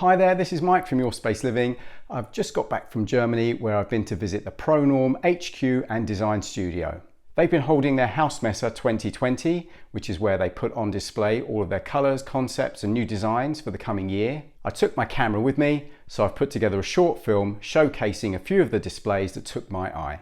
Hi there, this is Mike from Your Space Living. I've just got back from Germany where I've been to visit the Pronorm HQ and Design Studio. They've been holding their Hausmesse 2020, which is where they put on display all of their colours, concepts and new designs for the coming year. I took my camera with me, so I've put together a short film showcasing a few of the displays that took my eye.